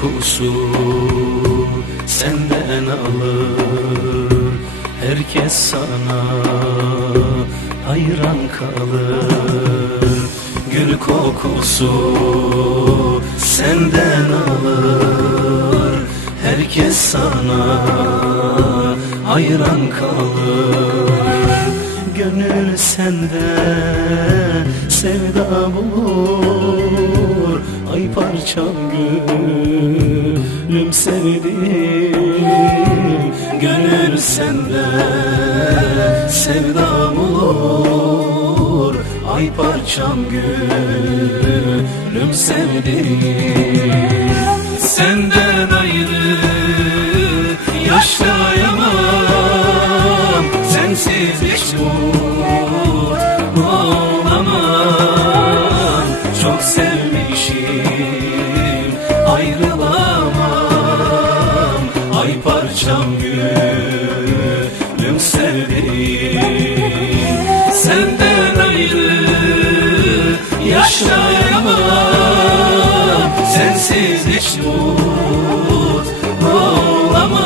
kokusu senden alır. Herkes sana hayran kalır. Gül kokusu senden alır. Herkes sana hayran kalır. Gönül sende sevda bulur. Ay parçam gülüm sevdiğim. Gönül sende sevda bulur. Ay parçam gülüm sevdiğim. Senden ayrı yaşayamam Sensiz hiç mutlu Sensiz hiç mutlu olamam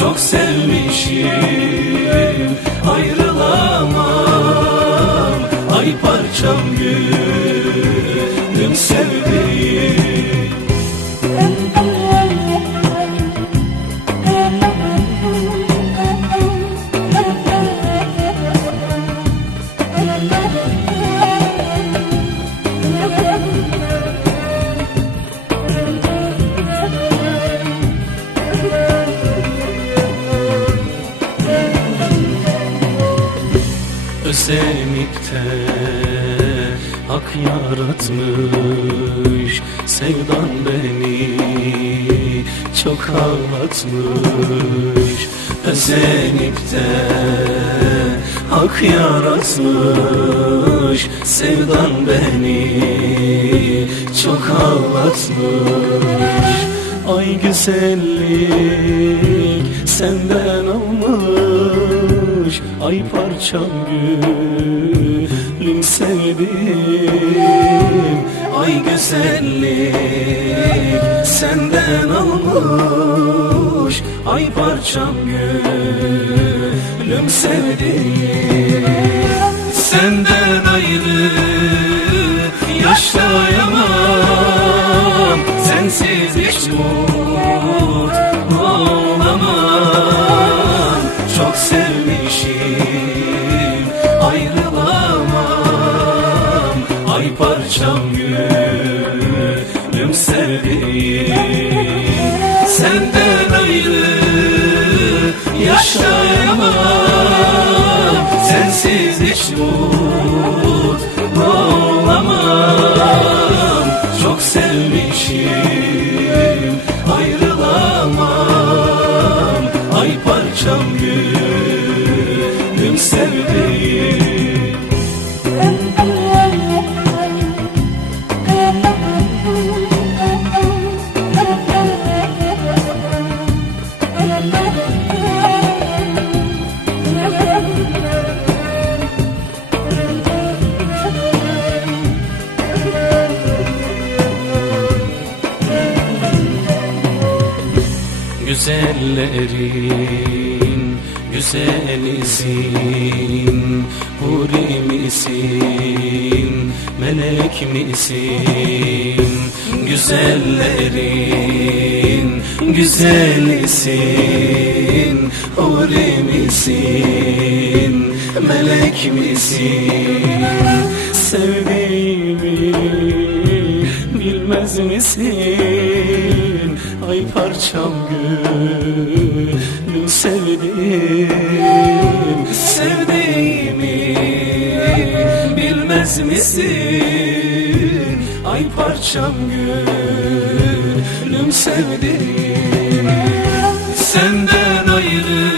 Çok sevmişim ayrılamam. Ay parçam gülüm sevdiğim yaratmış Sevdan beni çok ağlatmış. Özenip de hak yaratmış Sevdan beni çok ağlatmış. Ay güzellik senden almış Ay parçam gülüm sevdim Ay güzellik senden almış Ay parçam gülüm sevdim Senden ayrı yaşayamam. Sensiz hiç mutlu Ay parçam gülüm sevdiğim Senden ayrı yaşayamam. Sensiz hiç mutlu olamam. Çok sevmişim Güzellerin güzelisin Huri misin, melek misin Güzellerin güzelisin Huri misin, melek misin Sevdiğimi bilmez misin Ay parçam gülüm sevdim Sevdiğimi bilmez misin? Ay parçam gülüm sevdim Senden ayrı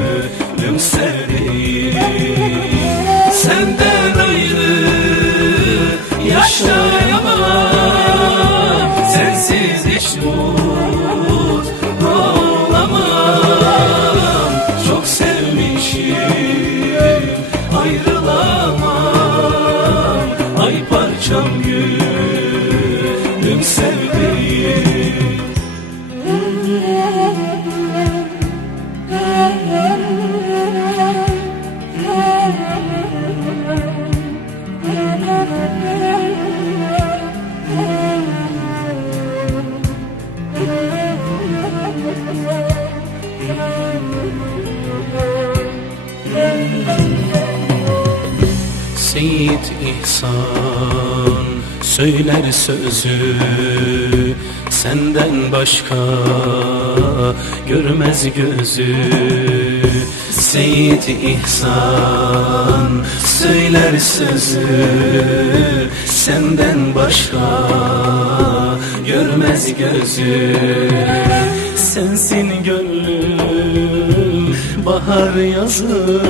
Seyit İhsan söyler sözü Senden başka görmez gözü. Seyit İhsan söyler sözü Senden başka görmez gözü. Sensin gönlüm bahar yazı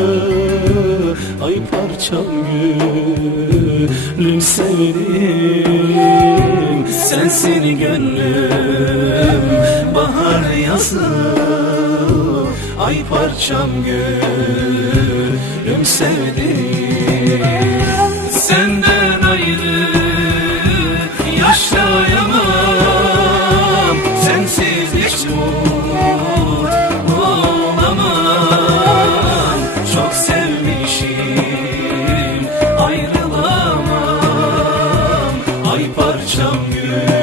Ay parçam gülüm sevdim Sensin gönlüm bahar yazı Ay parçam gülüm sevdim 정 의.